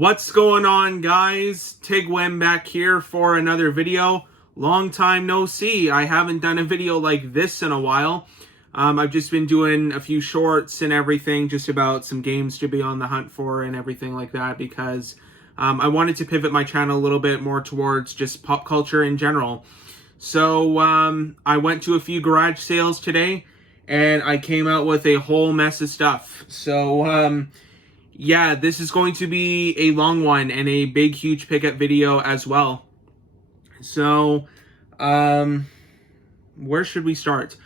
What's going on, guys? Tgwm back here for another video. Long time no see. I haven't done a video like this in a while. I've just been doing a few shorts and everything, just about some games to be on the hunt for and everything like that, because I wanted to pivot my channel a little bit more towards just pop culture in general. So I went to a few garage sales today, and I came out with a whole mess of stuff. So yeah, this is going to be a long one and a big, huge pickup video as well. So, where should we start?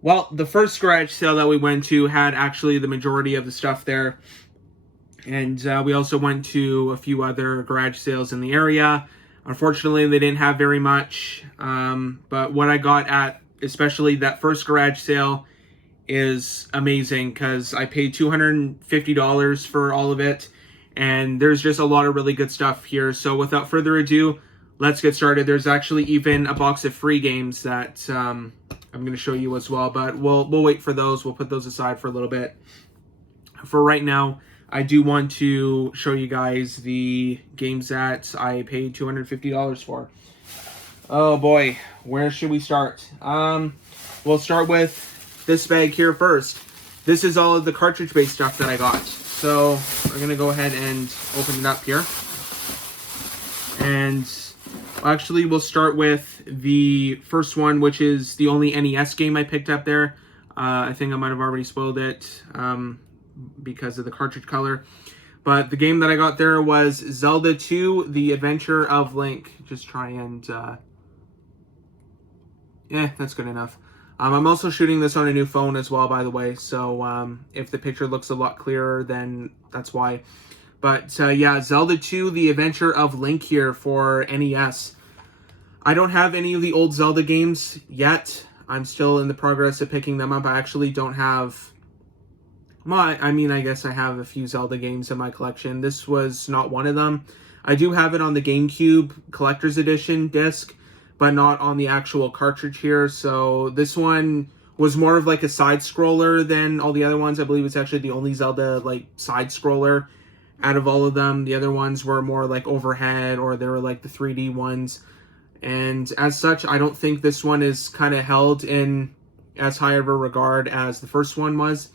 Well, the first garage sale that we went to had actually the majority of the stuff there. And we also went to a few other garage sales in the area. Unfortunately, they didn't have very much. But what I got at, especially that first garage sale, is amazing because I paid $250 for all of it, and there's just a lot of really good stuff here. So without further ado, let's get started. There's actually even a box of free games that I'm going to show you as well, but we'll wait for those. We'll put those aside for a little bit. For right now, I do want to show you guys the games that I paid $250 for. Oh boy, where should we start? We'll start with this bag here first. This is all of the cartridge-based stuff that I got. So we're going to go ahead and open it up here. And actually, we'll start with the first one, which is the only NES game I picked up there. I think I might have already spoiled it because of the cartridge color. But the game that I got there was Zelda 2, The Adventure of Link. Just try and... yeah, that's good enough. I'm also shooting this on a new phone as well, by the way, so if the picture looks a lot clearer, then that's why. But yeah, Zelda 2, The Adventure of Link here for NES. I don't have any of the old Zelda games yet. I'm still in the progress of picking them up. I actually don't have... well, I mean, I guess I have a few Zelda games in my collection. This was not one of them. I do have it on the GameCube Collector's Edition disc, but not on the actual cartridge here. So this one was more of like a side scroller than all the other ones. I believe it's actually the only Zelda like side scroller out of all of them. The other ones were more like overhead, or they were like the 3D ones. And as such, I don't think this one is kind of held in as high of a regard as the first one was.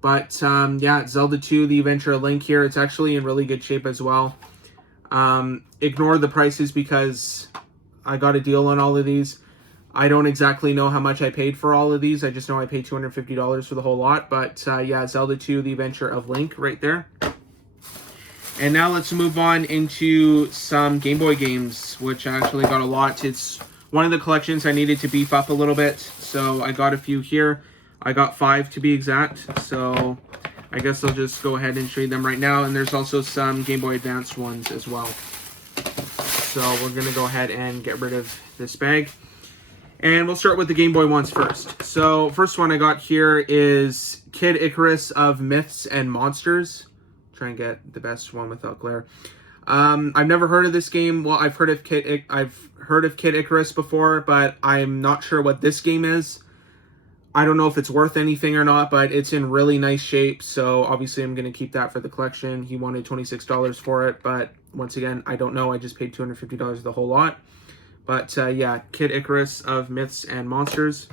But yeah, Zelda 2, The Adventure of Link here. It's actually in really good shape as well. Ignore the prices because I got a deal on all of these. I don't exactly know how much I paid for all of these. I just know I paid $250 for the whole lot. But yeah, Zelda 2, The Adventure of Link right there. And now let's move on into some Game Boy games, which I actually got a lot. It's one of the collections I needed to beef up a little bit. So I got a few here. I got 5 to be exact. So I guess I'll just go ahead and show you them right now. And there's also some Game Boy Advance ones as well. So we're going to go ahead and get rid of this bag. And we'll start with the Game Boy ones first. So first one I got here is Kid Icarus of Myths and Monsters. Try and get the best one without glare. I've never heard of this game. Well, I've heard of Kid Icarus before, but I'm not sure what this game is. I don't know if it's worth anything or not, but it's in really nice shape, so obviously I'm going to keep that for the collection. He wanted $26 for it, but once again, I don't know. I just paid $250 the whole lot. But yeah, Kid Icarus of Myths and Monsters.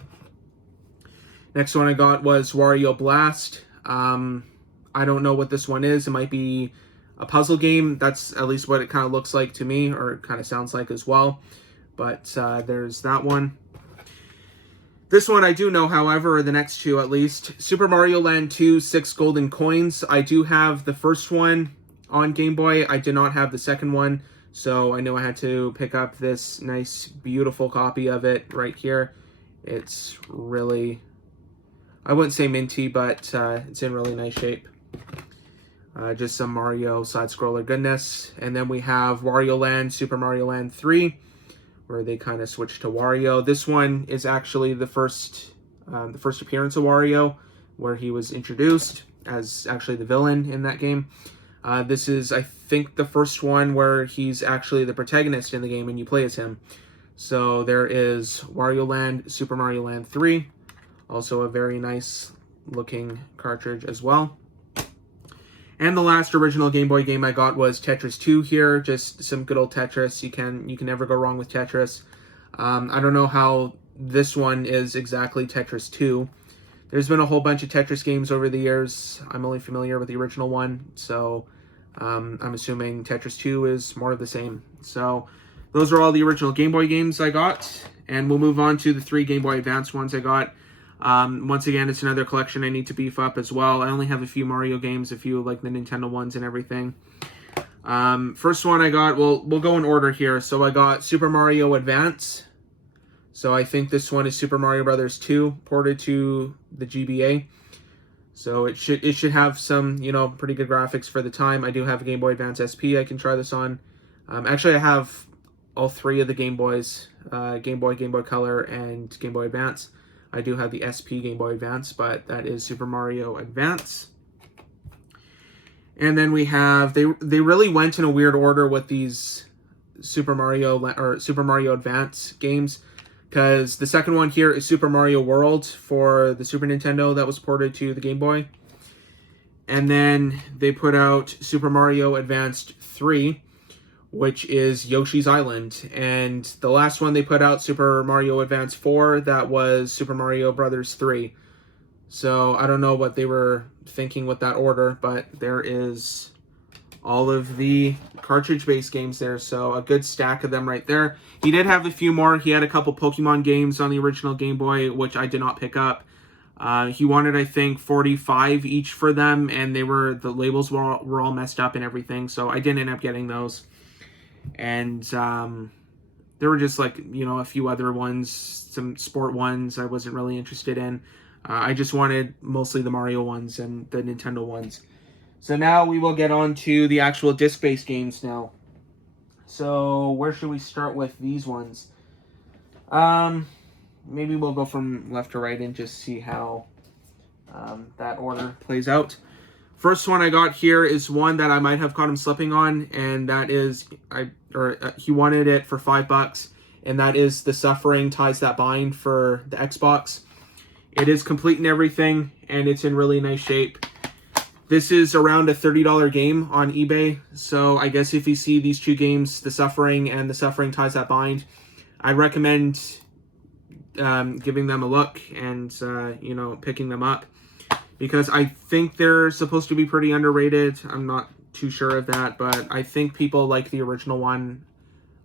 Next one I got was Wario Blast. I don't know what this one is. It might be a puzzle game. That's at least what it kind of looks like to me, or it kind of sounds like as well. But there's that one. This one I do know, however, or the next two at least. Super Mario Land 2, 6 Golden Coins. I do have the first one on Game Boy. I did not have the second one, so I know I had to pick up this nice, beautiful copy of it right here. It's really, I wouldn't say minty, but it's in really nice shape. Just some Mario side-scroller goodness. And then we have Wario Land, Super Mario Land 3. Where they kind of switched to Wario. This one is actually the first appearance of Wario, where he was introduced as actually the villain in that game. This is, I think, the first one where he's actually the protagonist in the game and you play as him. So there is Wario Land, Super Mario Land 3. Also a very nice looking cartridge as well. And the last original Game Boy game I got was Tetris 2 here. Just some good old Tetris. You can never go wrong with Tetris. I don't know how this one is exactly Tetris 2. There's been a whole bunch of Tetris games over the years. I'm only familiar with the original one, so I'm assuming Tetris 2 is more of the same. So those are all the original Game Boy games I got, and we'll move on to the 3 Game Boy Advance ones I got. Once again, it's another collection I need to beef up as well. I only have a few Mario games, a few like the Nintendo ones and everything. First one I got, we'll go in order here. So I got Super Mario Advance. So I think this one is Super Mario Brothers 2 ported to the GBA. So it should have some, pretty good graphics for the time. I do have a Game Boy Advance SP I can try this on. Actually, I have all 3 of the Game Boys, Game Boy Color, and Game Boy Advance. I do have the SP Game Boy Advance, but that is Super Mario Advance. And then we have, they really went in a weird order with these Super Mario Advance games, because the second one here is Super Mario World for the Super Nintendo that was ported to the Game Boy. And then they put out Super Mario Advanced 3, which is Yoshi's Island. And the last one they put out, Super Mario Advance 4, that was Super Mario Brothers 3. So I don't know what they were thinking with that order, but there is all of the cartridge-based games there. So a good stack of them right there. He did have a few more. He had a couple Pokemon games on the original Game Boy, which I did not pick up. He wanted, I think, 45 each for them, and the labels were all messed up and everything, so I didn't end up getting those. And there were just like, a few other ones, some sport ones I wasn't really interested in. I just wanted mostly the Mario ones and the Nintendo ones. So now we will get on to the actual disc-based games now. So where should we start with these ones? Maybe we'll go from left to right and just see how that order plays out. First one I got here is one that I might have caught him slipping on, and that is, he wanted it for $5, and that is The Suffering Ties That Bind for the Xbox. It is complete and everything, and it's in really nice shape. This is around a $30 game on eBay, so I guess if you see these 2 games, The Suffering and The Suffering Ties That Bind, I recommend giving them a look and, picking them up, because I think they're supposed to be pretty underrated. I'm not too sure of that, but I think people like the original one.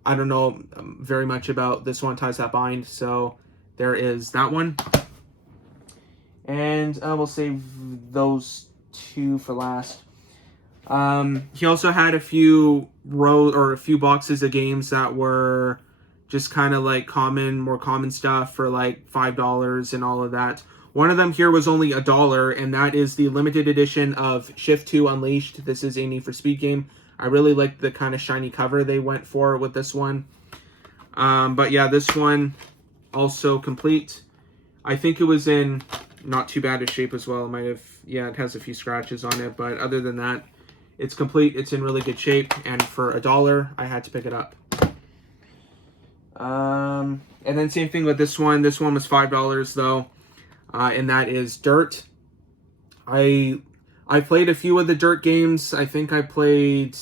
I don't know very much about this one, Ties That Bind, so there is that one. And we'll save those 2 for last. He also had a few boxes of games that were just kind of like more common stuff for like $5 and all of that. One of them here was only $1, and that is the limited edition of Shift 2 Unleashed. This is a Need for Speed game. I really like the kind of shiny cover they went for with this one. But yeah, this one also complete. I think it was in not too bad a shape as well. It has a few scratches on it, but other than that, it's complete. It's in really good shape, and for $1, I had to pick it up. And then same thing with this one. This one was $5 though, and that is Dirt. I played a few of the Dirt games. I think I played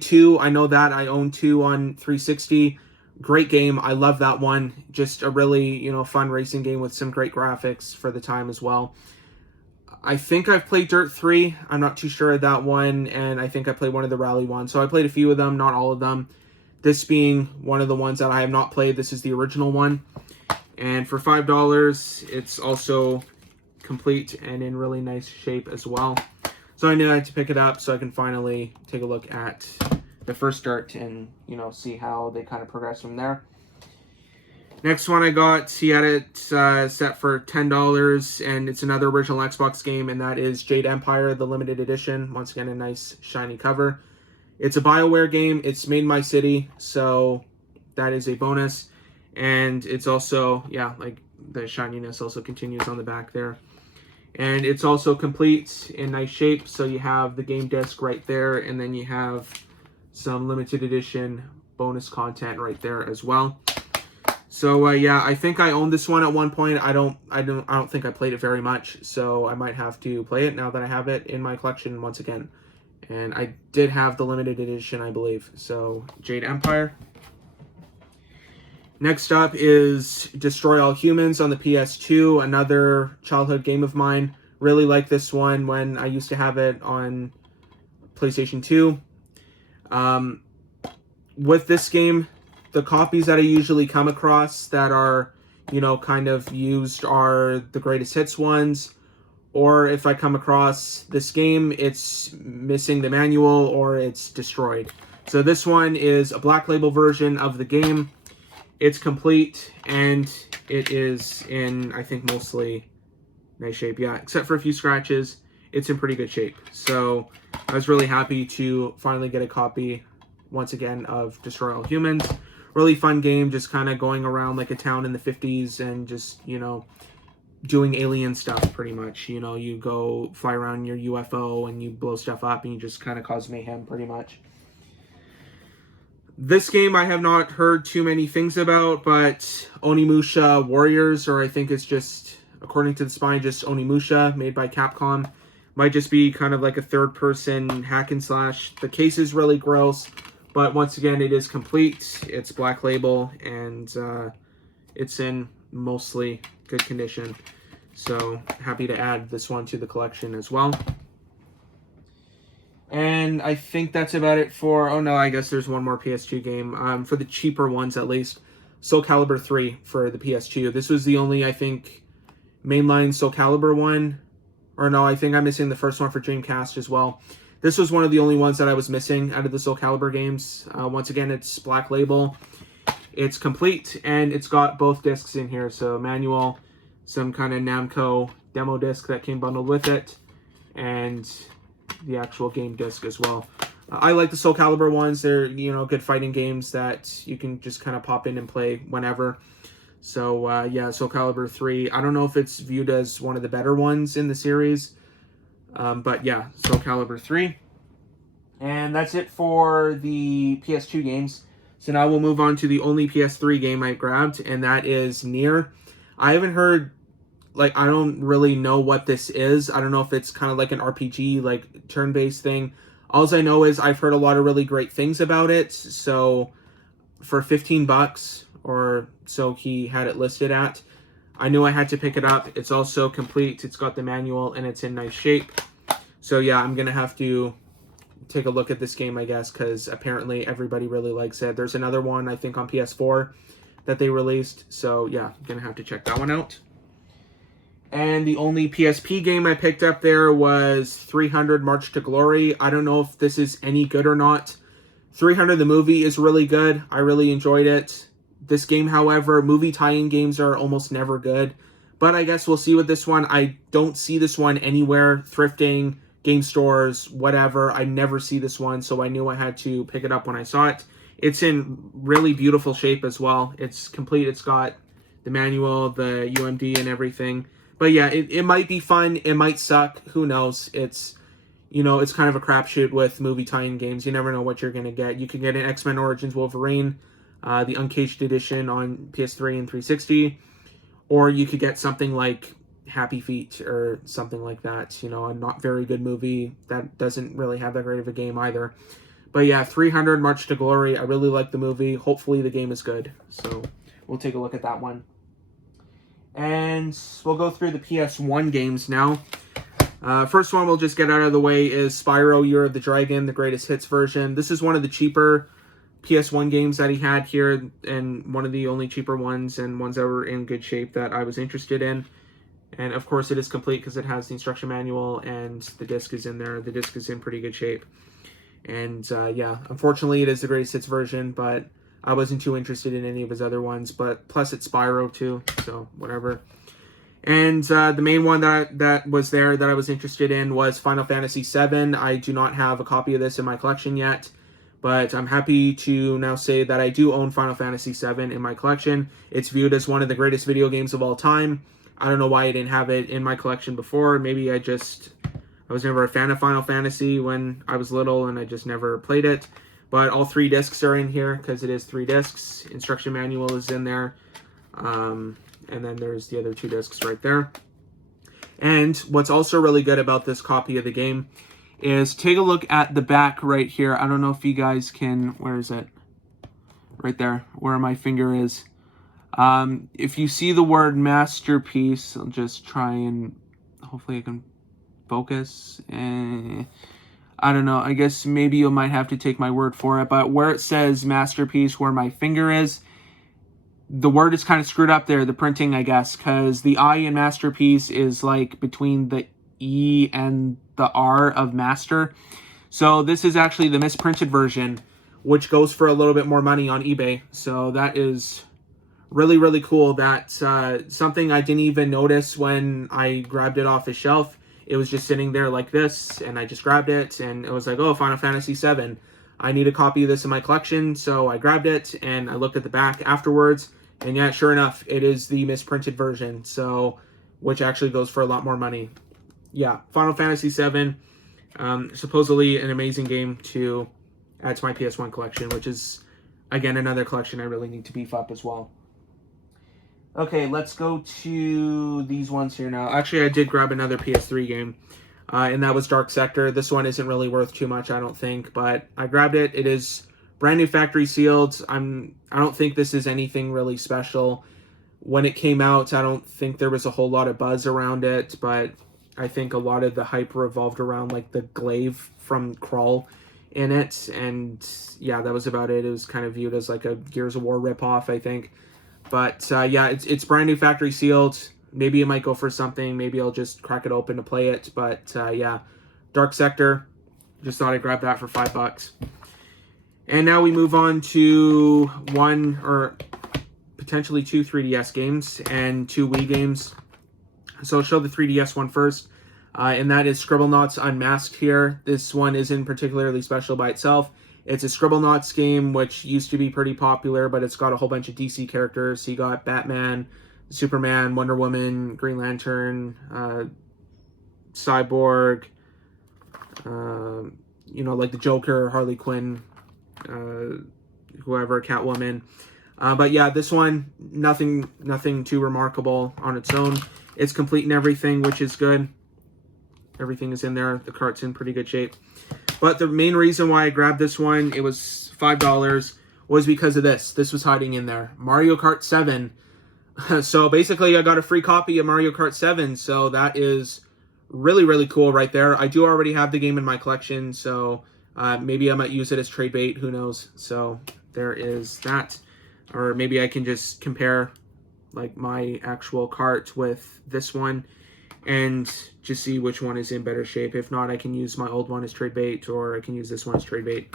2. I know that I own 2 on 360. Great game. I love that one. Just a really, fun racing game with some great graphics for the time as well. I think I've played Dirt 3. I'm not too sure of that one, and I think I played one of the rally ones. So I played a few of them, not all of them. This being one of the ones that I have not played. This is the original one. And for $5, it's also complete and in really nice shape as well. So I knew I had to pick it up so I can finally take a look at the first Dirt and, see how they kind of progress from there. Next one I got, he had it set for $10, and it's another original Xbox game, and that is Jade Empire, the limited edition. Once again, a nice shiny cover. It's a BioWare game. It's made in my city, so that is a bonus. And it's also, like the shininess also continues on the back there. And it's also complete in nice shape, so you have the game disc right there, and then you have some limited edition bonus content right there as well. So yeah, I think I owned this one at one point. I don't think I played it very much, so I might have to play it now that I have it in my collection once again. And I did have the limited edition, I believe. So Jade Empire. Next up is Destroy All Humans on the PS2, another childhood game of mine. Really like this one when I used to have it on PlayStation 2. With this game, the copies that I usually come across that are, you know, kind of used are the greatest hits ones. Or if I come across this game, it's missing the manual or it's destroyed. So this one is a black label version of the game. It's complete, and it is in, I think, mostly nice shape. Yeah, except for a few scratches, it's in pretty good shape. So I was really happy to finally get a copy, once again, of Destroy All Humans. Really fun game, just kind of going around like a town in the 50s and just, you know, doing alien stuff, pretty much. You know, you go fly around your UFO and you blow stuff up and you just kind of cause mayhem, pretty much. This game I have not heard too many things about, but Onimusha Warriors, or I think it's just, according to the spine, just Onimusha, made by Capcom. Might just be kind of like a third-person hack and slash. The case is really gross, but once again, it is complete. It's black label, and it's in mostly good condition. So happy to add this one to the collection as well. And I think that's about it for, oh no, I guess there's one more PS2 game, for the cheaper ones at least. Soul Calibur 3 for the PS2. This was the only, I think, mainline Soul Calibur one. Or no, I think I'm missing the first one for Dreamcast as well. This was one of the only ones that I was missing out of the Soul Calibur games. Once again, it's black label. It's complete, and it's got both discs in here. So manual, some kind of Namco demo disc that came bundled with it, and the actual game disc as well. I like the Soul Calibur ones. They're, you know, good fighting games that you can just kind of pop in and play whenever. So yeah, Soul Calibur 3. I don't know if it's viewed as one of the better ones in the series, but yeah, Soul Calibur 3. And that's it for the PS2 games. So now we'll move on to the only PS3 game I grabbed, and that is Nier. I haven't heard, like, I don't really know what this is. I don't know if it's kind of like an RPG, like, turn-based thing. All I know is I've heard a lot of really great things about it. So for $15, or so he had it listed at, I knew I had to pick it up. It's also complete. It's got the manual, and it's in nice shape. So yeah, I'm going to have to take a look at this game, I guess, because apparently everybody really likes it. There's another one, I think, on PS4 that they released. So yeah, I'm going to have to check that one out. And the only PSP game I picked up there was 300 March to Glory. I don't know if this is any good or not. 300 the movie is really good. I really enjoyed it. This game, however, movie tie-in games are almost never good. But I guess we'll see with this one. I don't see this one anywhere. Thrifting, game stores, whatever. I never see this one, so I knew I had to pick it up when I saw it. It's in really beautiful shape as well. It's complete. It's got the manual, the UMD, and everything. But yeah, it might be fun. It might suck. Who knows? It's, you know, it's kind of a crapshoot with movie tie-in games. You never know what you're going to get. You can get an X-Men Origins Wolverine, the Uncaged Edition on PS3 and 360. Or you could get something like Happy Feet or something like that. You know, a not very good movie that doesn't really have that great of a game either. But yeah, 300 March to Glory. I really like the movie. Hopefully the game is good. So we'll take a look at that one. And we'll go through the PS1 games now. First one we'll just get out of the way is Spyro Year of the Dragon, the greatest hits version. This is one of the cheaper PS1 games that he had here, and one of the only cheaper ones and ones that were in good shape that I was interested in. And of course it is complete because it has the instruction manual and the disc is in there. The disc is in pretty good shape. And yeah, unfortunately it is the greatest hits version, but I wasn't too interested in any of his other ones, but plus it's Spyro too, so whatever. And the main one that was there that I was interested in was Final Fantasy VII. I do not have a copy of this in my collection yet, but I'm happy to now say that I do own Final Fantasy VII in my collection. It's viewed as one of the greatest video games of all time. I don't know why I didn't have it in my collection before. Maybe I was never a fan of Final Fantasy when I was little and I just never played it. But all 3 discs are in here because it is 3 discs. Instruction manual is in there. And then there's the other 2 discs right there. And what's also really good about this copy of the game is take a look at the back right here. I don't know if you guys can, where is it? Right there, where my finger is. If you see the word masterpiece, I'll just try and hopefully I can focus. I don't know, I guess maybe you might have to take my word for it, but where it says masterpiece, where my finger is, the word is kind of screwed up there, the printing, I guess, because the I in masterpiece is like between the E and the R of master. So this is actually the misprinted version, which goes for a little bit more money on eBay. So that is really, really cool. That's something I didn't even notice when I grabbed it off the shelf. It was just sitting there like this, and I just grabbed it, and it was like, oh, Final Fantasy VII. I need a copy of this in my collection, so I grabbed it, and I looked at the back afterwards, and yeah, sure enough, it is the misprinted version, so which actually goes for a lot more money. Yeah, Final Fantasy VII, supposedly an amazing game to add to my PS1 collection, which is, again, another collection I really need to beef up as well. Okay, let's go to these ones here now. Actually, I did grab another PS3 game, and that was Dark Sector. This one isn't really worth too much, I don't think, but I grabbed it. It is brand new factory sealed. I don't think this is anything really special. When it came out, I don't think there was a whole lot of buzz around it, but I think a lot of the hype revolved around like the glaive from Crawl in it, and yeah, that was about it. It was kind of viewed as like a Gears of War ripoff, I think. But yeah, it's brand new factory sealed. Maybe it might go for something. Maybe I'll just crack it open to play it. But yeah, Dark Sector. Just thought I'd grab that for $5. And now we move on to one or potentially 2 3DS games and 2 Wii games. So I'll show the 3DS one first. And that is Scribblenauts Unmasked here. This one isn't particularly special by itself. It's a Scribblenauts game, which used to be pretty popular, but it's got a whole bunch of DC characters. So you got Batman, Superman, Wonder Woman, Green Lantern, Cyborg, like the Joker, Harley Quinn, whoever, Catwoman. But yeah, this one, nothing too remarkable on its own. It's complete in everything, which is good. Everything is in there. The cart's in pretty good shape. But the main reason why I grabbed this one, it was $5, was because of this. This was hiding in there. Mario Kart 7. So basically, I got a free copy of Mario Kart 7. So that is really, really cool right there. I do already have the game in my collection. So maybe I might use it as trade bait. Who knows? So there is that. Or maybe I can just compare like my actual cart with this one and just see which one is in better shape. If not, I can use my old one as trade bait, or I can use this one as trade bait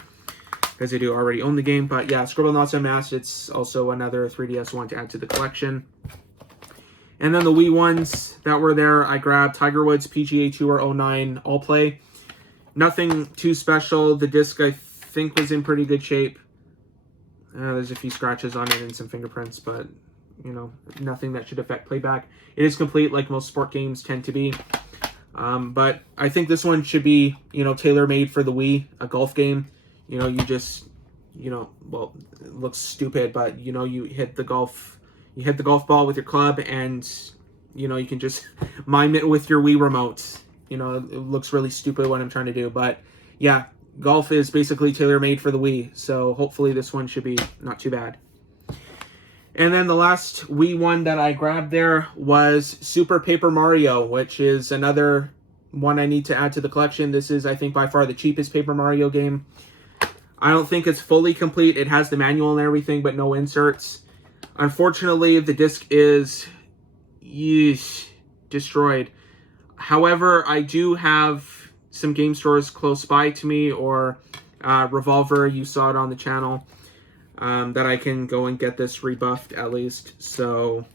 because I do already own the game. But yeah, Scribblenauts Unmasked, it's also another 3DS one to add to the collection. And then the Wii ones that were there, I grabbed Tiger Woods PGA Tour 09 All Play. Nothing too special. The disc, I think, was in pretty good shape. There's a few scratches on it and some fingerprints, but nothing that should affect playback. It is complete like most sport games tend to be. But I think this one should be, tailor-made for the Wii, a golf game. You just, well, it looks stupid, but, you hit the golf ball with your club and, you can just mime it with your Wii remote. It looks really stupid what I'm trying to do, but yeah, golf is basically tailor-made for the Wii. So hopefully this one should be not too bad. And then the last Wii one that I grabbed there was Super Paper Mario, which is another one I need to add to the collection. This is, I think, by far the cheapest Paper Mario game. I don't think it's fully complete. It has the manual and everything, but no inserts. Unfortunately, the disc is destroyed. However, I do have some game stores close by to me, or Revolver, you saw it on the channel, that I can go and get this rebuffed at least. So,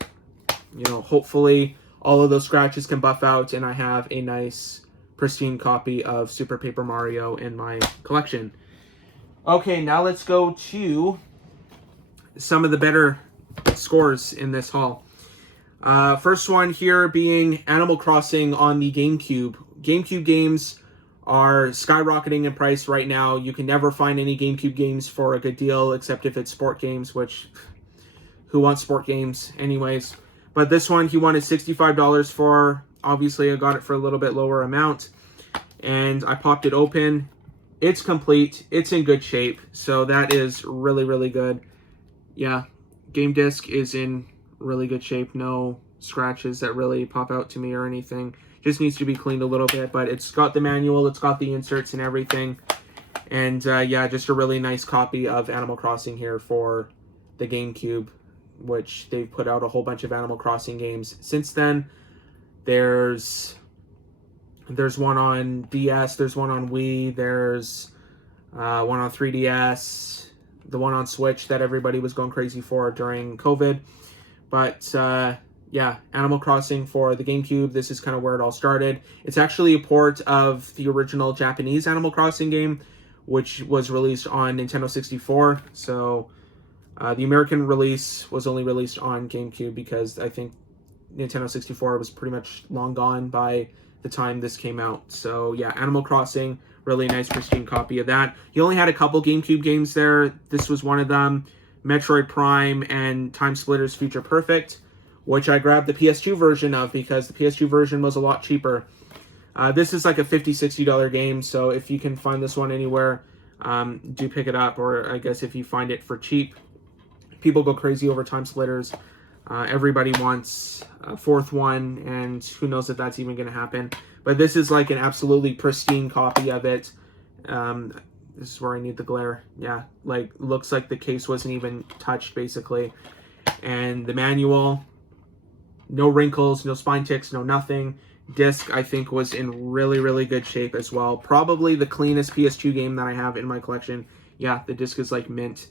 hopefully all of those scratches can buff out and I have a nice pristine copy of Super Paper Mario in my collection. Okay, now let's go to some of the better scores in this haul. First one here being Animal Crossing on the GameCube. GameCube games are skyrocketing in price right now. You can never find any GameCube games for a good deal, except if it's sport games, which who wants sport games anyways. But this one he wanted $65 for. Obviously I got it for a little bit lower amount, and I popped it open. It's complete. It's in good shape. So that is really, really good. Yeah, game disc is in really good shape. No scratches that really pop out to me or anything. Just needs to be cleaned a little bit, but it's got the manual, it's got the inserts and everything. And yeah, just a really nice copy of Animal Crossing here for the GameCube, which they've put out a whole bunch of Animal Crossing games since then. There's one on DS, there's one on Wii, there's one on 3DS, the one on Switch that everybody was going crazy for during COVID. But yeah, Animal Crossing for the GameCube, this is kind of where it all started. It's actually a port of the original Japanese Animal Crossing game, which was released on Nintendo 64. So the American release was only released on GameCube because I think Nintendo 64 was pretty much long gone by the time this came out. So yeah, Animal Crossing, really nice pristine copy of that. He only had a couple GameCube games there. This was one of them, Metroid Prime and Time Splitters Future Perfect, which I grabbed the PS2 version of because the PS2 version was a lot cheaper. This is like a $50, $60 game, so if you can find this one anywhere, do pick it up, or I guess if you find it for cheap. People go crazy over Time Splitters. Everybody wants a fourth one, and who knows if that's even going to happen. But this is like an absolutely pristine copy of it. This is where I need the glare. Yeah, like looks like the case wasn't even touched basically. And the manual, no wrinkles, no spine ticks, no nothing. Disc, I think, was in really, really good shape as well. Probably the cleanest PS2 game that I have in my collection. Yeah, the disc is like mint.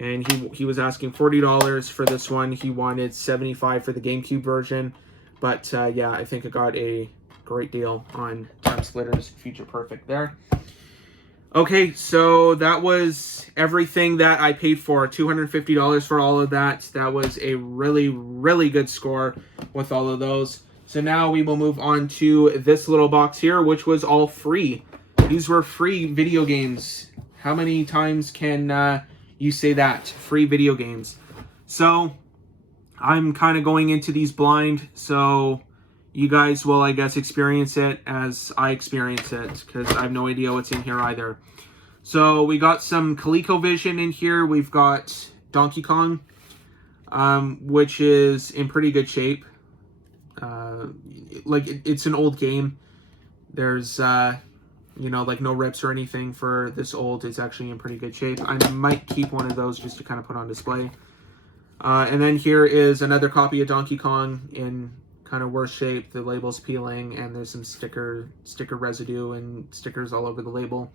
And he was asking $40 for this one. He wanted $75 for the GameCube version. But yeah, I think I got a great deal on Time Splitters Future Perfect there. Okay, so that was everything that I paid for. $250 for all of that. That was a really, really good score with all of those. So now we will move on to this little box here, which was all free. These were free video games. How many times can you say that? Free video games. So I'm kind of going into these blind, so you guys will, I guess, experience it as I experience it, because I have no idea what's in here either. So we got some ColecoVision in here. We've got Donkey Kong, which is in pretty good shape. It's an old game. There's you know, like no rips or anything for this old. It's actually in pretty good shape. I might keep one of those just to kind of put on display. And then here is another copy of Donkey Kong in kind of worse shape. The label's peeling, and there's some sticker residue and stickers all over the label.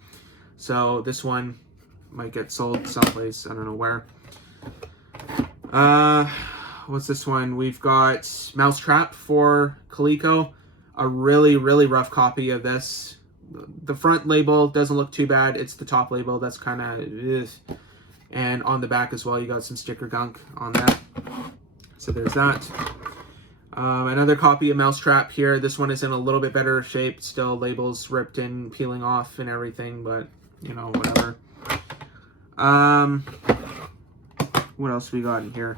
So this one might get sold someplace. I don't know where. What's this one? We've got Mousetrap for Coleco. A really, really rough copy of this. The front label doesn't look too bad. It's the top label that's kind of... And on the back as well, you got some sticker gunk on that. So there's that. Another copy of Mousetrap here. This one is in a little bit better shape. Still labels ripped and peeling off and everything, but, you know, whatever. What else we got in here?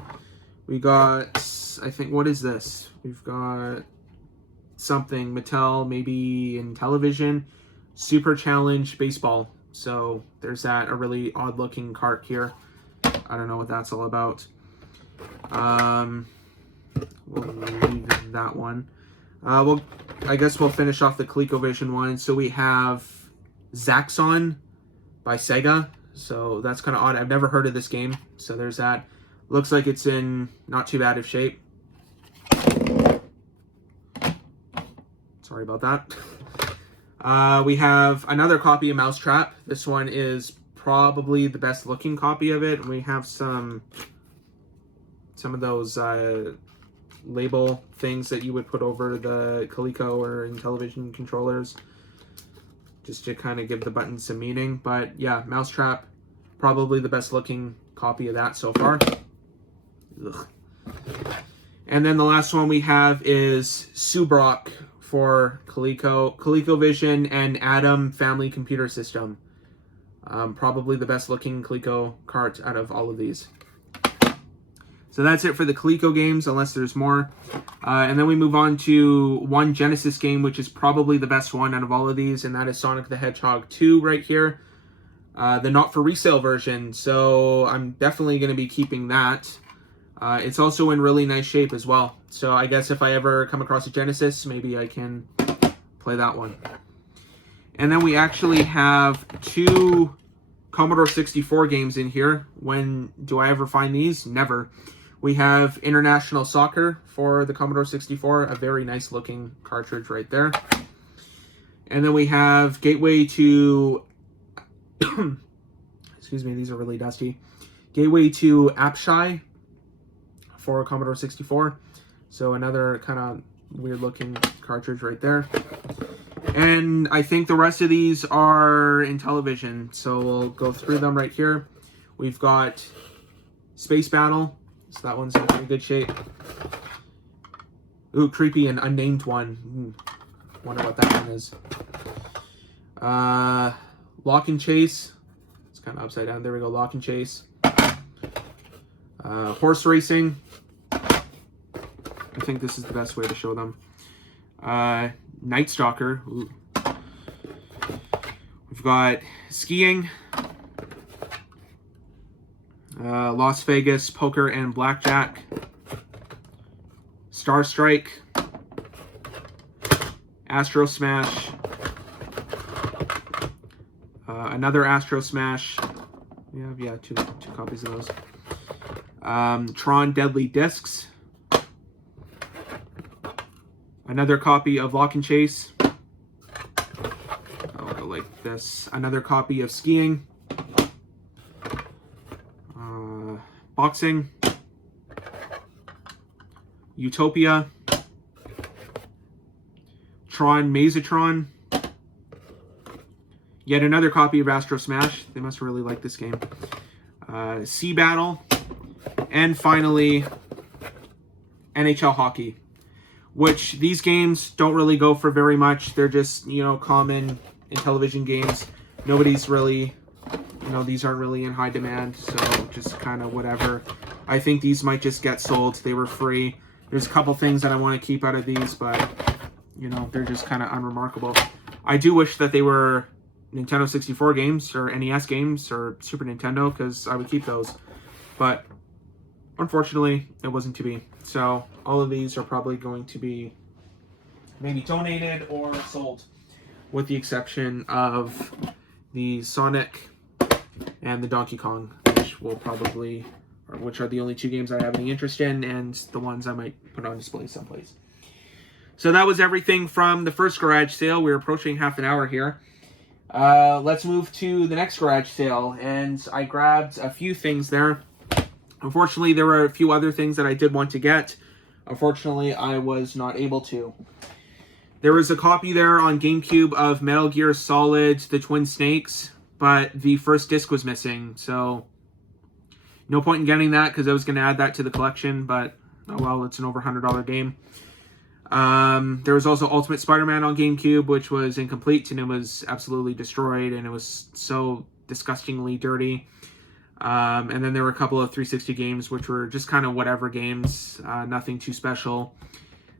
We got, I think, what is this? We've got something, Mattel, maybe in television. Super Challenge Baseball. So there's that, a really odd looking cart here. I don't know what that's all about. We'll leave that one. Well, I guess we'll finish off the ColecoVision one. So we have Zaxxon by Sega. So that's kind of odd. I've never heard of this game. So there's that. Looks like it's in not too bad of shape. Sorry about that. We have another copy of Mousetrap. This one is probably the best looking copy of it. We have some of those label things that you would put over the Coleco or in television controllers, just to kind of give the buttons some meaning. But yeah, Mousetrap, probably the best looking copy of that so far. Ugh. And then the last one we have is Subrock for Coleco, ColecoVision, and Atom Family Computer System. Probably the best looking Coleco cart out of all of these. So that's it for the Coleco games, unless there's more. And then we move on to one Genesis game, which is probably the best one out of all of these, and that is Sonic the Hedgehog 2 right here. The not for resale version, so I'm definitely going to be keeping that. It's also in really nice shape as well. So I guess if I ever come across a Genesis, maybe I can play that one. And then we actually have 2 Commodore 64 games in here. When do I ever find these? Never. We have International Soccer for the Commodore 64, a very nice looking cartridge right there. And then we have Gateway to, excuse me, these are really dusty. Gateway to Apshai for Commodore 64. So another kind of weird looking cartridge right there. And I think the rest of these are in television, so we'll go through them right here. We've got Space Battle, so that one's in pretty good shape. Ooh, creepy, and unnamed one. Wonder what that one is. Lock and Chase. It's kind of upside down. There we go, Lock and Chase. Horse Racing. I think this is the best way to show them. Night Stalker. Ooh. We've got Skiing, Las Vegas Poker and Blackjack, Star Strike, Astro Smash, another Astro Smash. Yeah, two copies of those. Tron Deadly Discs. Another copy of Lock and Chase. I'll go like this. Another copy of Skiing. Boxing. Utopia. Tron Mazatron. Yet another copy of Astro Smash. They must really like this game. Sea Battle. And finally, NHL Hockey. Which these games don't really go for very much. They're just, common in television games. Nobody's really, these aren't really in high demand. So just kind of whatever. I think these might just get sold. They were free. There's a couple things that I want to keep out of these, but, they're just kind of unremarkable. I do wish that they were Nintendo 64 games or NES games or Super Nintendo, because I would keep those. But unfortunately, it wasn't to be. So all of these are probably going to be maybe donated or sold, with the exception of the Sonic and the Donkey Kong, which are the only 2 games I have any interest in, and the ones I might put on display someplace. So that was everything from the first garage sale. We're approaching half an hour here. Let's move to the next garage sale, and I grabbed a few things there. Unfortunately, there were a few other things that I did want to get. Unfortunately, I was not able to. There was a copy there on GameCube of Metal Gear Solid: The Twin Snakes, but the first disc was missing, so no point in getting that because I was going to add that to the collection, but oh well, it's an over $100 game. There was also Ultimate Spider-Man on GameCube, which was incomplete, and it was absolutely destroyed, and it was so disgustingly dirty. And then there were a couple of 360 games, which were just kind of whatever games, nothing too special,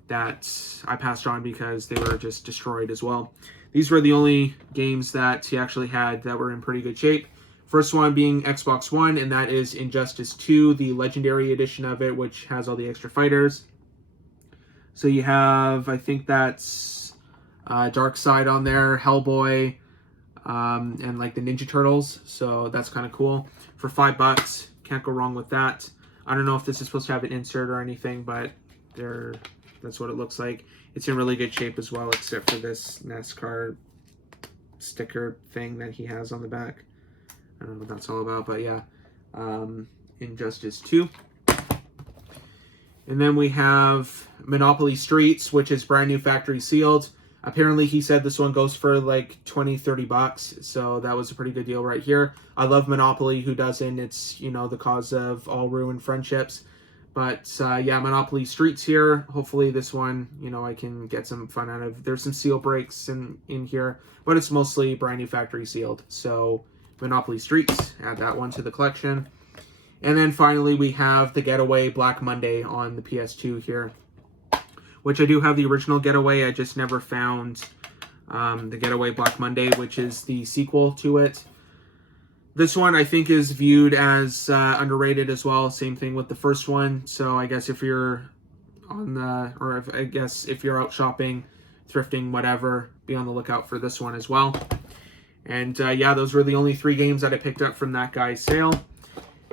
that I passed on because they were just destroyed as well. These were the only games that he actually had that were in pretty good shape. First one being Xbox One, and that is Injustice 2, the Legendary Edition of it, which has all the extra fighters. So you have, I think that's Darkseid on there, Hellboy, and like the Ninja Turtles. So that's kind of cool. For $5, can't go wrong with that. I don't know if this is supposed to have an insert or anything, but that's what it looks like. It's in really good shape as well, except for this NASCAR sticker thing that he has on the back. I don't know what that's all about, but yeah. Injustice 2. And then we have Monopoly Streets, which is brand new factory sealed. Apparently, he said this one goes for like $20-$30, so that was a pretty good deal right here. I love Monopoly. Who doesn't? It's, the cause of all ruined friendships. But yeah, Monopoly Streets here. Hopefully this one, I can get some fun out of. There's some seal breaks in here, but it's mostly brand new factory sealed. So Monopoly Streets, add that one to the collection. And then finally, we have the Getaway Black Monday on the PS2 here, which I do have the original Getaway. I just never found the Getaway Black Monday, which is the sequel to it. This one I think is viewed as underrated as well. Same thing with the first one. So I guess if you're on the, or if you're out shopping, thrifting, whatever, be on the lookout for this one as well. And yeah, those were the only 3 games that I picked up from that guy's sale,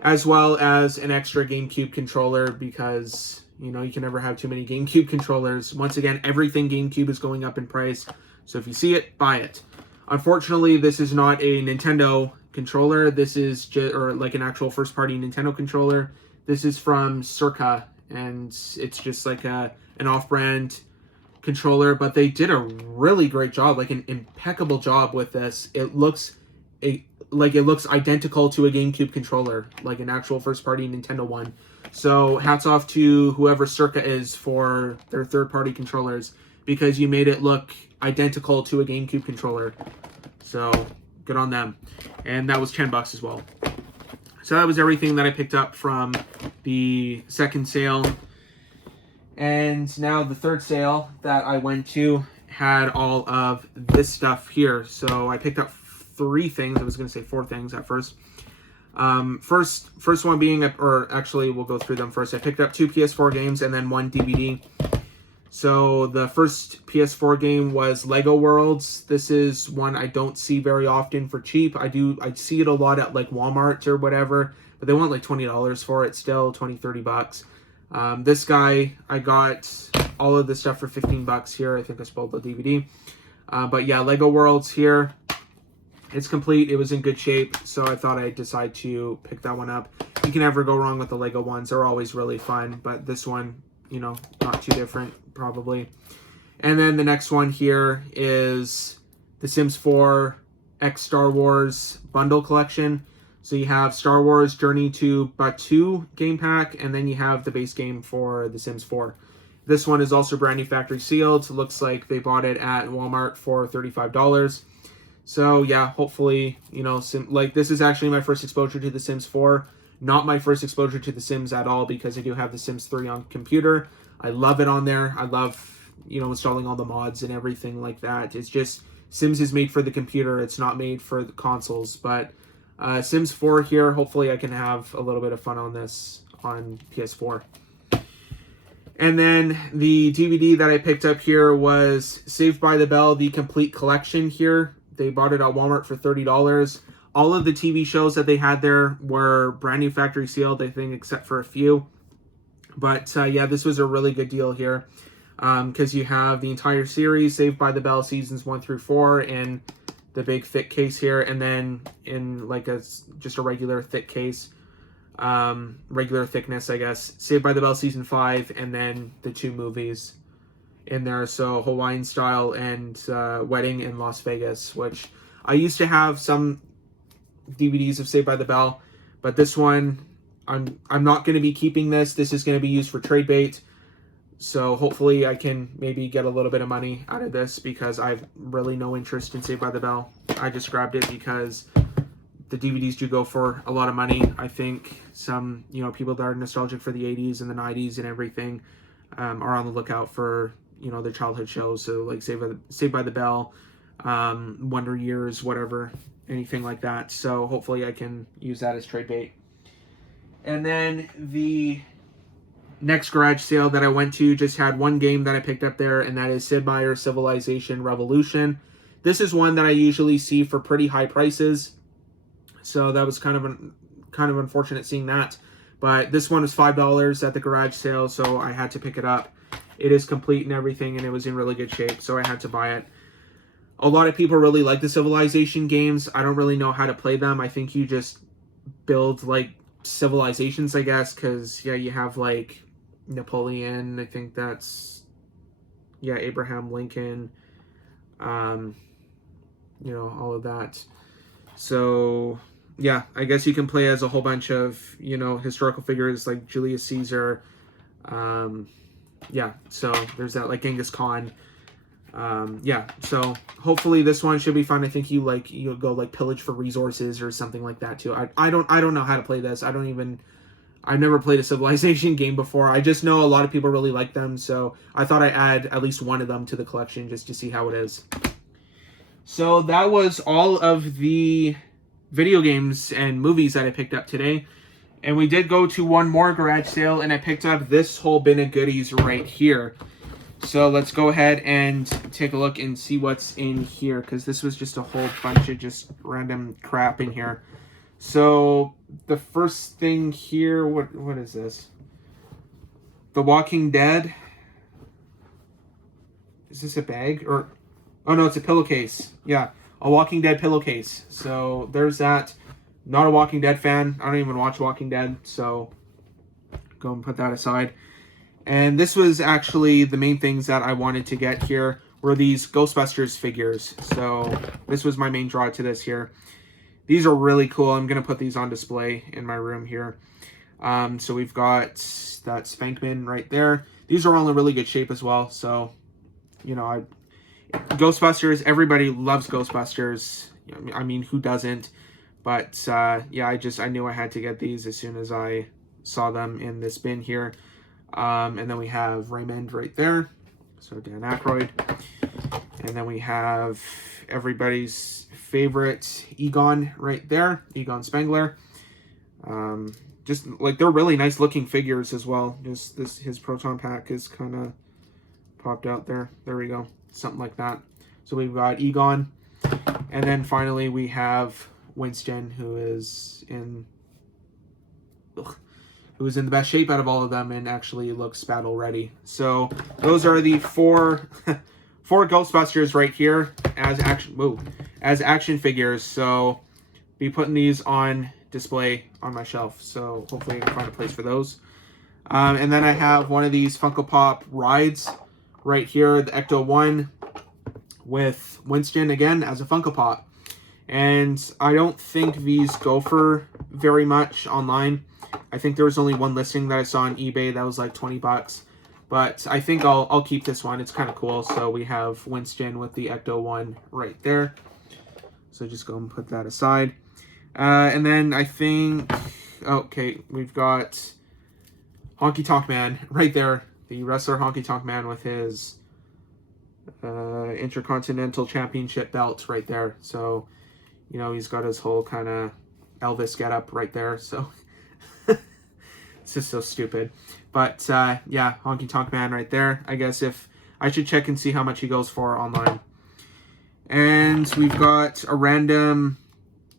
as well as an extra GameCube controller, because you know you can never have too many GameCube controllers. Once again, everything GameCube is going up in price, so if you see it, buy it. Unfortunately, this is not a Nintendo controller. This is just, or like an actual first-party Nintendo controller. This is from Circa, and it's just like an off-brand controller, but they did a really great job, like an impeccable job with this. It looks identical to a GameCube controller, like an actual first-party Nintendo one. So hats off to whoever Circa is for their third-party controllers, because you made it look identical to a GameCube controller. So good on them. And that was $10 as well. So that was everything that I picked up from the second sale. And now the third sale that I went to had all of this stuff here. So I picked up 3 things. I was going to say 4 things at first. First one being, or actually we'll go through them first. I picked up 2 PS4 games and then 1 DVD. So the first PS4 game was Lego Worlds. This is one I don't see very often for cheap. I see it a lot at like Walmart or whatever, but they want like $20 for it still, 20, 30 bucks. This guy, I got all of the stuff for 15 bucks here. I think I spoiled the DVD. But yeah, Lego Worlds here. It's complete. It was in good shape, so I thought I'd decide to pick that one up. You can never go wrong with the Lego ones. They're always really fun, but this one, you know, not too different, probably. And then the next one here is the Sims 4 X Star Wars Bundle Collection. So you have Star Wars Journey to Batuu game pack, and then you have the base game for the Sims 4. This one is also brand new factory sealed. Looks like they bought it at Walmart for $35. So yeah, hopefully, you know, this is actually my first exposure to the Sims 4. Not my first exposure to the Sims at all, because I do have the Sims 3 on computer. I love it on there. I love, you know, installing all the mods and everything like that. It's just, Sims is made for the computer. It's not made for the consoles. But Sims 4 here, hopefully I can have a little bit of fun on this on PS4. And then the DVD that I picked up here was Saved by the Bell, the complete collection here. They bought it at Walmart for $30. All of the TV shows that they had there were brand new factory sealed, I think, except for a few. But yeah, this was a really good deal here, because you have the entire series, Saved by the Bell seasons 1 through 4, in the big thick case here, and then in like just a regular thick case, regular thickness, I guess, Saved by the Bell season 5, and then the 2 movies in there. So Hawaiian Style and Wedding in Las Vegas, which I used to have some DVDs of Saved by the Bell, but this one, I'm not going to be keeping this. This is going to be used for trade bait. So hopefully I can maybe get a little bit of money out of this, because I have really no interest in Saved by the Bell. I just grabbed it because the DVDs do go for a lot of money. I think some, you know, people that are nostalgic for the 80s and the 90s and everything are on the lookout for, you know, their childhood shows. So like Saved by the Bell, Wonder Years, whatever, anything like that. So hopefully I can use that as trade bait. And then the next garage sale that I went to just had 1 game that I picked up there, and that is Sid Meier's Civilization Revolution. This is one that I usually see for pretty high prices, so that was kind of unfortunate seeing that. But this one was $5 at the garage sale, so I had to pick it up. It is complete and everything, and it was in really good shape, so I had to buy it. A lot of people really like the Civilization games. I don't really know how to play them. I think you just build like civilizations, I guess, because yeah, you have like Napoleon, I think that's, yeah, Abraham Lincoln, you know, all of that. So yeah, I guess you can play as a whole bunch of, you know, historical figures like Julius Caesar. Yeah, so there's that, like Genghis Khan. Yeah, so hopefully this one should be fun. I think you go like pillage for resources or something like that too. I don't know how to play this. I've never played a Civilization game before. I just know a lot of people really like them, so I thought I'd add at least one of them to the collection just to see how it is. So that was all of the video games and movies that I picked up today. And we did go to one more garage sale, and I picked up this whole bin of goodies right here. So let's go ahead and take a look and see what's in here, because this was just a whole bunch of just random crap in here. So the first thing here, what is this? The Walking Dead. Is this a bag? Or, oh no, it's a pillowcase. Yeah, a Walking Dead pillowcase. So there's that. Not a Walking Dead fan. I don't even watch Walking Dead, so go and put that aside. And this was actually the main things that I wanted to get here were these Ghostbusters figures. So this was my main draw to this here. These are really cool. I'm going to put these on display in my room here. So we've got that Spankman right there. These are all in really good shape as well. So, you know, Ghostbusters, everybody loves Ghostbusters. I mean, who doesn't? But, yeah, I knew I had to get these as soon as I saw them in this bin here. And then we have Raymond right there. So Dan Aykroyd. And then we have everybody's favorite Egon right there. Egon Spengler. Just like they're really nice looking figures as well. Just his proton pack is kind of popped out there. There we go. Something like that. So we've got Egon. And then finally we have Winston, who is in the best shape out of all of them and actually looks battle ready. So those are the four Ghostbusters right here as action figures. So be putting these on display on my shelf. So hopefully I can find a place for those. And then I have one of these Funko Pop rides right here, the Ecto-1 with Winston again as a Funko Pop. And I don't think these go for very much online. I think there was only one listing that I saw on eBay that was like 20 bucks. But I think I'll keep this one. It's kind of cool. So we have Winston with the Ecto-1 right there. So just go and put that aside. And then I think, okay, we've got Honky Tonk Man right there. The wrestler Honky Tonk Man with his Intercontinental Championship belt right there. So, you know, he's got his whole kind of Elvis getup right there. So it's just so stupid. But yeah, Honky Tonk Man right there. I guess if I should check and see how much he goes for online. And we've got a random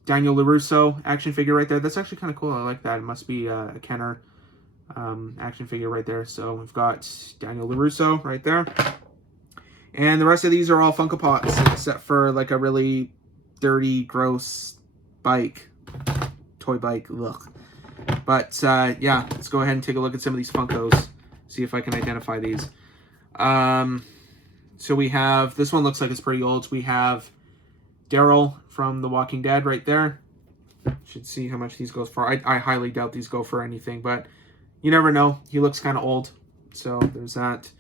Daniel LaRusso action figure right there. That's actually kind of cool. I like that. It must be a Kenner action figure right there. So we've got Daniel LaRusso right there. And the rest of these are all Funko Pops, except for like a really dirty, gross bike. Toy bike. Ugh. But yeah, let's go ahead and take a look at some of these Funkos. See if I can identify these. So we have, this one looks like it's pretty old. We have Daryl from The Walking Dead right there. Should see how much these goes for. I highly doubt these go for anything, but you never know. He looks kind of old. So there's that.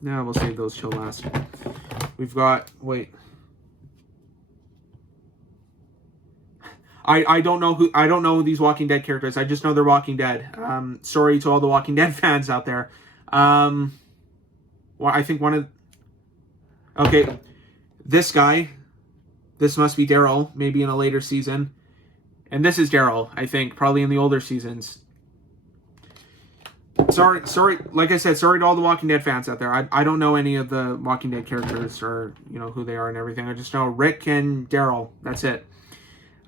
No, we'll save those till last. We've got, wait. I don't know these Walking Dead characters. I just know they're Walking Dead. Sorry to all the Walking Dead fans out there. Well, I think okay, this guy, this must be Daryl, maybe in a later season. And this is Daryl, I think, probably in the older seasons. Sorry, like I said, sorry to all the Walking Dead fans out there. I don't know any of the Walking Dead characters or, you know, who they are and everything. I just know Rick and Daryl. That's it.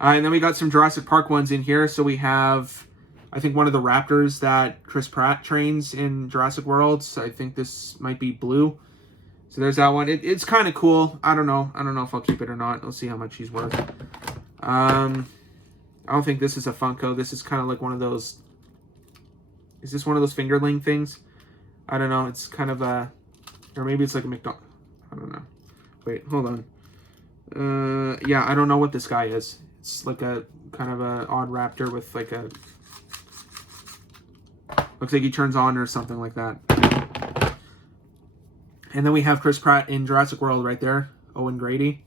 And then we got some Jurassic Park ones in here. So we have, I think, one of the raptors that Chris Pratt trains in Jurassic World. So I think this might be Blue. So there's that one. It's kind of cool. I don't know. I don't know if I'll keep it or not. We'll see how much he's worth. I don't think this is a Funko. This is kind of like one of those. Is this one of those fingerling things? I don't know. It's kind of a, or maybe it's like a McDonald's. I don't know. Wait, hold on. Yeah, I don't know what this guy is. It's like a kind of a odd raptor with like a, looks like he turns on or something like that. And then we have Chris Pratt in Jurassic World right there, Owen Grady.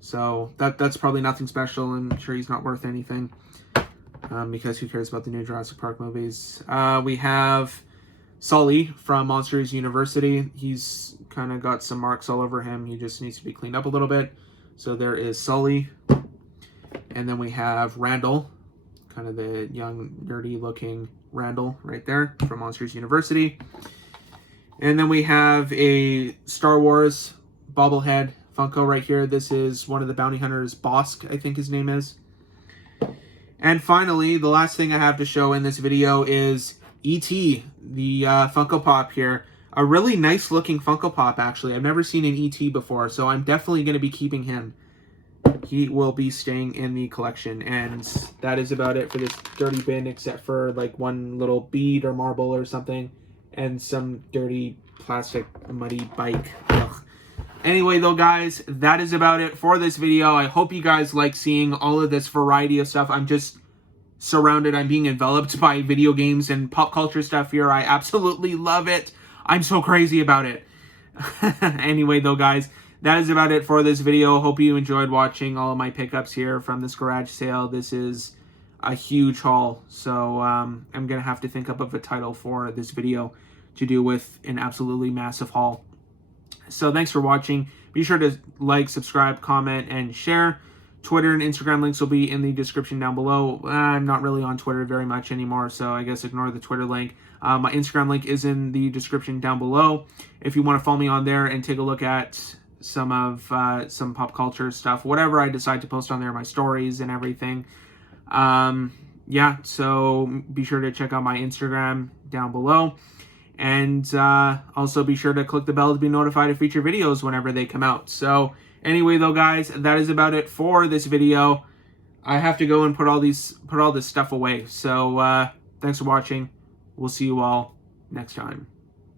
So that's probably nothing special. I'm sure he's not worth anything, because who cares about the new Jurassic Park movies? We have Sully from Monsters University. He's kind of got some marks all over him. He just needs to be cleaned up a little bit. So there is Sully. And then we have Randall, kind of the young, nerdy-looking Randall right there from Monsters University. And then we have a Star Wars bobblehead Funko right here. This is one of the bounty hunters, Bosk, I think his name is. And finally, the last thing I have to show in this video is E.T., the Funko Pop here. A really nice looking Funko Pop, actually. I've never seen an E.T. before, so I'm definitely going to be keeping him. He will be staying in the collection. And that is about it for this dirty bin, except for like one little bead or marble or something. And some dirty plastic muddy bike. Ugh. Anyway, though, guys, that is about it for this video. I hope you guys like seeing all of this variety of stuff. I'm just surrounded. I'm being enveloped by video games and pop culture stuff here. I absolutely love it. I'm so crazy about it. Anyway, though, guys, that is about it for this video. Hope you enjoyed watching all of my pickups here from this garage sale. This is a huge haul, so I'm going to have to think up of a title for this video to do with an absolutely massive haul. So thanks for watching. Be sure to like, subscribe, comment, and share. Twitter and Instagram links will be in the description down below. I'm not really on Twitter very much anymore, so I guess ignore the Twitter link. My Instagram link is in the description down below. If you want to follow me on there and take a look at some pop culture stuff, whatever I decide to post on there, my stories and everything. Yeah, so be sure to check out my Instagram down below. And also be sure to click the bell to be notified of future videos whenever they come out. So anyway, though, guys, that is about it for this video. I have to go and put all this stuff away. So thanks for watching. We'll see you all next time.